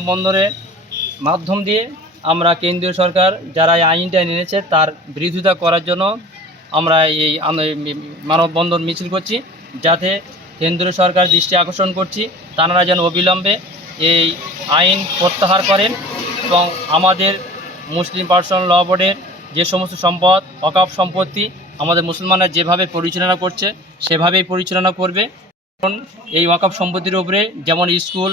বন্দরে মাধ্যম দিয়ে আমরা কেন্দ্রীয় সরকার যারা এই আইনটা এনেছে তার বিরোধিতা করার জন্য আমরা এই মানববন্ধন মিছিল করছি, যাতে কেন্দ্রীয় সরকার দৃষ্টি আকর্ষণ করছি, তারা যেন অবিলম্বে এই আইন প্রত্যাহার করেন এবং আমাদের মুসলিম পার্সোনাল ল বোর্ডের যে সমস্ত সম্পদ, অকাপ সম্পত্তি আমাদের মুসলমানরা যেভাবে পরিচালনা করছে, সেভাবেই পরিচালনা করবে। এই ওয়াকফ সম্পত্তির উপরে যেমন স্কুল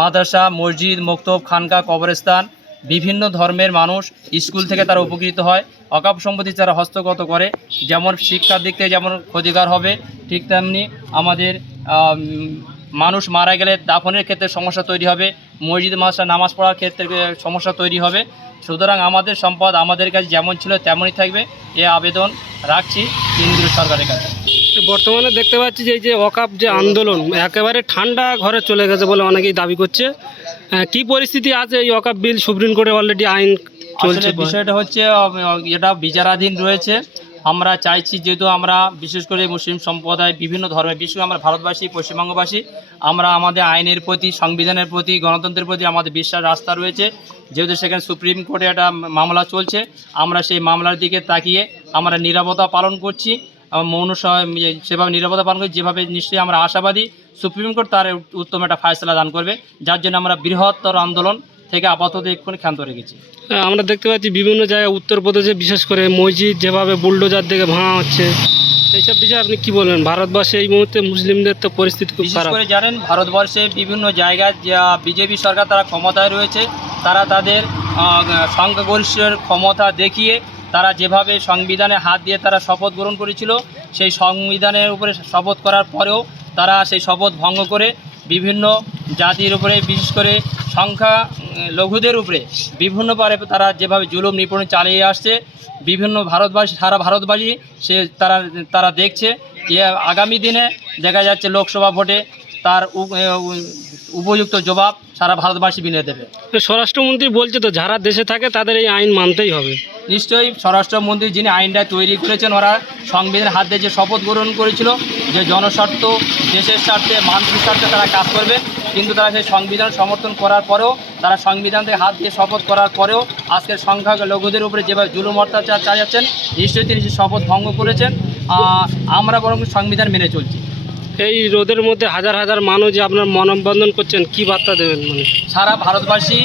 মাদ্রাসা, মসজিদ, মক্তব, খানকা, কবরস্থান, বিভিন্ন ধর্মের মানুষ স্কুল থেকে তারা উপকৃত হয়। অকাপ সম্পত্তি যারা হস্তগত করে, যেমন শিক্ষার দিক থেকে যেমন ক্ষতিকার হবে, ঠিক তেমনি আমাদের মানুষ মারা গেলে দাফনের ক্ষেত্রে সমস্যা তৈরি হবে, মসজিদ মাসা নামাজ পড়ার ক্ষেত্রে সমস্যা তৈরি হবে। সুতরাং আমাদের সম্পদ আমাদের কাছে যেমন ছিল তেমনই থাকবে। এ আবেদন রাখছি কেন্দ্রীয় সরকারের কাছে। বর্তমানে দেখতে পাচ্ছি যে এই যে অকাপ যে আন্দোলন, একেবারে ঠান্ডা ঘরে চলে গেছে বলে অনেকেই দাবি করছে। কি পরিস্থিতি আছে এই অকাপ বিল? সুপ্রিম কোর্টে অলরেডি আইন চলছে। বিষয়টা হচ্ছে এটা বিচারাধীন রয়েছে। আমরা চাইছি যেহেতু আমরা, বিশেষ করে মুসলিম সম্প্রদায়, বিভিন্ন ধর্মের, বিশেষ আমরা ভারতবাসী, পশ্চিমবঙ্গবাসী, আমরা আমাদের আইনের প্রতি, সংবিধানের প্রতি, গণতন্ত্রের প্রতি আমাদের বিশ্বাস রাস্তা রয়েছে। যেহেতু সেখানে সুপ্রিম কোর্টে একটা মামলা চলছে, আমরা সেই মামলার দিকে তাকিয়ে আমরা নিরাপত্তা পালন করছি। মৌন সেভাবে নিরাপত্তা পালন করছি যেভাবে নিশ্চয়ই আমরা আশাবাদী সুপ্রিম কোর্ট তার উত্তম একটা ফায়সলা দান করবে যার জন্য আমরা বৃহত্তর আন্দোলন থেকে আপাতত এক্ষুনি ক্ষান্ত রেখেছি আহ, আমরা দেখতে পাচ্ছি বিভিন্ন জায়গায় উত্তরপ্রদেশে বিশেষ করে মসজিদ যেভাবে বুলডোজার দিকে ভাঙা হচ্ছে এইসব বিষয়ে আপনি কি বলবেন? ভারতবর্ষে এই মুহূর্তে মুসলিমদের তো পরিস্থিতি খুব খারাপ। করে জানেন ভারতবর্ষে বিভিন্ন জায়গায় যা বিজেপি সরকার তারা ক্ষমতায় রয়েছে তারা তাদের সংখ্যাগরিষ্ঠের ক্ষমতা দেখিয়ে তারা যেভাবে সংবিধানে হাত দিয়ে তারা শপথ গ্রহণ করেছিল, সেই সংবিধানের উপরে শপথ করার পরেও তারা সেই শপথ ভঙ্গ করে বিভিন্ন জাতির উপরে, বিশেষ করে সংখ্যা লঘুদের উপরে বিভিন্ন পারে তারা যেভাবে জুলুম নিপুণ চালিয়ে আসছে, বিভিন্ন ভারতবাসী, সারা ভারতবাসী সে তারা তারা দেখছে যে আগামী দিনে দেখা যাচ্ছে লোকসভা ভোটে তার উপযুক্ত জবাব সারা ভারতবাসী বিনে দেবে। স্বরাষ্ট্রমন্ত্রী বলছে তো যারা দেশে থাকে তাদের এই আইন মানতেই হবে। নিশ্চয়ই স্বরাষ্ট্রমন্ত্রী যিনি আইনটা তৈরি করেছেন ওরা সংবিধান হাত দিয়ে যে শপথ গ্রহণ করেছিল যে জনস্বার্থ দেশের স্বার্থে মানুষের স্বার্থে তারা কাজ করবে কিন্তু তারা সেই সংবিধান সমর্থন করার পরেও তারা সংবিধান থেকে হাত দিয়ে শপথ করার পরেও আজকের সংখ্যা লঘুদের উপরে যেভাবে জুলুম অত্যাচার চালাচ্ছেন নিশ্চয়ই তিনি শপথ ভঙ্গ করেছেন আমরা বরং সংবিধান মেনে চলছি। এই রোদের মধ্যে হাজার হাজার মানুষ যে আপনার মানববন্ধন করছেন কি বার্তা দেবেন মানে? সারা ভারতবাসী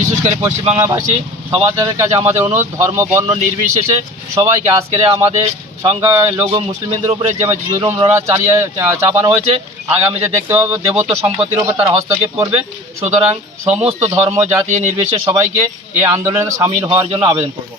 বিশেষ করে পশ্চিমবাংলাবাসী সবার কাছে আমাদের অনুরোধ, ধর্ম, বর্ণ নির্বিশেষে সবাইকে আজকের আমাদের সংখ্যা লঘু মুসলিমদের উপরে যে জুলুম লড়া চালিয়ে চাপানো হয়েছে, আগামীতে দেখতে পাবো দেবত্ব সম্পত্তির উপর তারা হস্তক্ষেপ করবে। সুতরাং সমস্ত ধর্ম, জাতি নির্বিশেষে সবাইকে এই আন্দোলনে সামিল হওয়ার জন্য আবেদন করব।